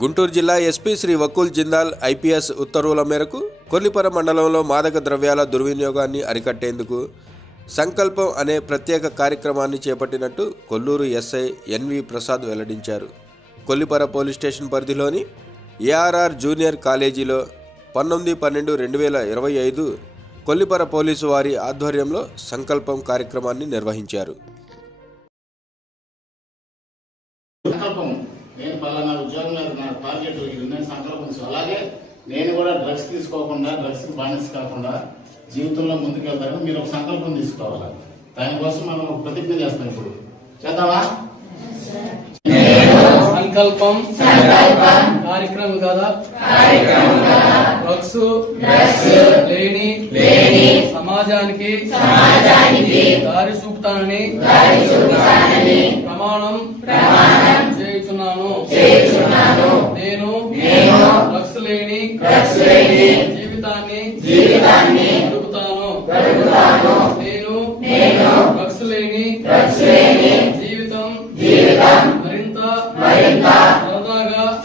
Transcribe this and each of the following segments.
గుంటూరు జిల్లా SP Shri Vakul Jindal IPS ఉత్తర్వుల మేరకు కొల్లిపర మండలంలో మాదక ద్రవ్యాల దుర్వినియోగాన్ని అరికట్టేందుకు సంకల్పం అనే ప్రత్యేక కార్యక్రమాన్ని చేపట్టినట్టు కొల్లూరు ఎస్ఐ ఎన్వి ప్రసాద్ వెల్లడించారు. కొల్లిపర పోలీస్ స్టేషన్ పరిధిలోని ఏఆర్ఆర్ జూనియర్ కాలేజీలో 19/12/2025 కొల్లిపర పోలీసు వారి ఆధ్వర్యంలో సంకల్పం కార్యక్రమాన్ని నిర్వహించారు. నేను పలానా ఉద్యోగం మీద నా టార్గెట్ నేను సంకల్పం. అలాగే నేను కూడా డ్రగ్స్ తీసుకోకుండా, డ్రగ్స్ బానిస కాకుండా జీవితంలో ముందుకెళ్తాను. మీరు ఒక సంకల్పం తీసుకోవాలి. దానికోసం మనం ఒక ప్రతిజ్ఞ చేస్తాం. ఇప్పుడు చేద్దామా? సంకల్పం కార్యక్రమం కదా. డ్రగ్స్ లేని సమాజానికి దారి చూపుతానని ప్రమాణం చేయుచున్నాను. నేను డ్రగ్స్ లేని జీవితాన్ని గడుపుతాను. నేను డ్రగ్స్ లేని జీవితం మరింత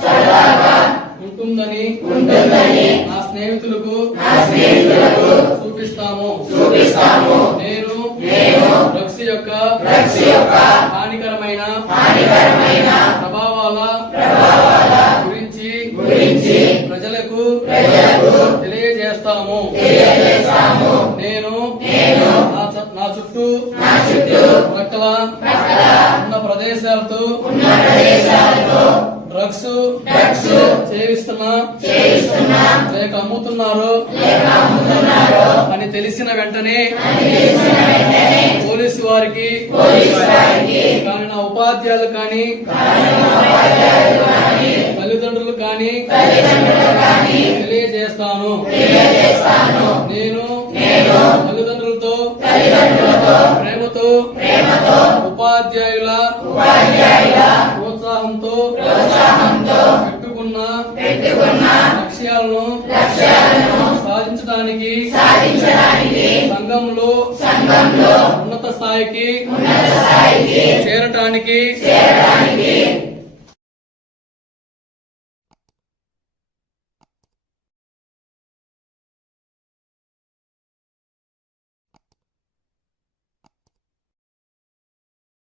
సరదాగా ఉంటుందని నా స్నేహితులకు చూపిస్తాము. నేను డ్రగ్స్ యొక్క హానికరమైన ప్రభావాల గురించి ప్రజలకు తెలియజేస్తాము. నేను నా చుట్టూ ప్రక్కల ఉన్న ప్రదేశాలతో డ్రగ్స్ సేవిస్తున్నా లేక అమ్ముతున్నారు అని తెలిసిన వెంటనే పోలీసు వారికి కానీ, నా ఉపాధ్యాయులు కానీ, తల్లిదండ్రులు కానీ తెలియజేస్తాను. నేను తల్లిదండ్రులతో ప్రేమతో ఉపాధ్యాయుల ప్రోత్సాహంతో పెట్టుకున్న లక్ష్యాలను సాధించడానికి సంఘంలో ఉన్నత స్థాయికి చేరటానికి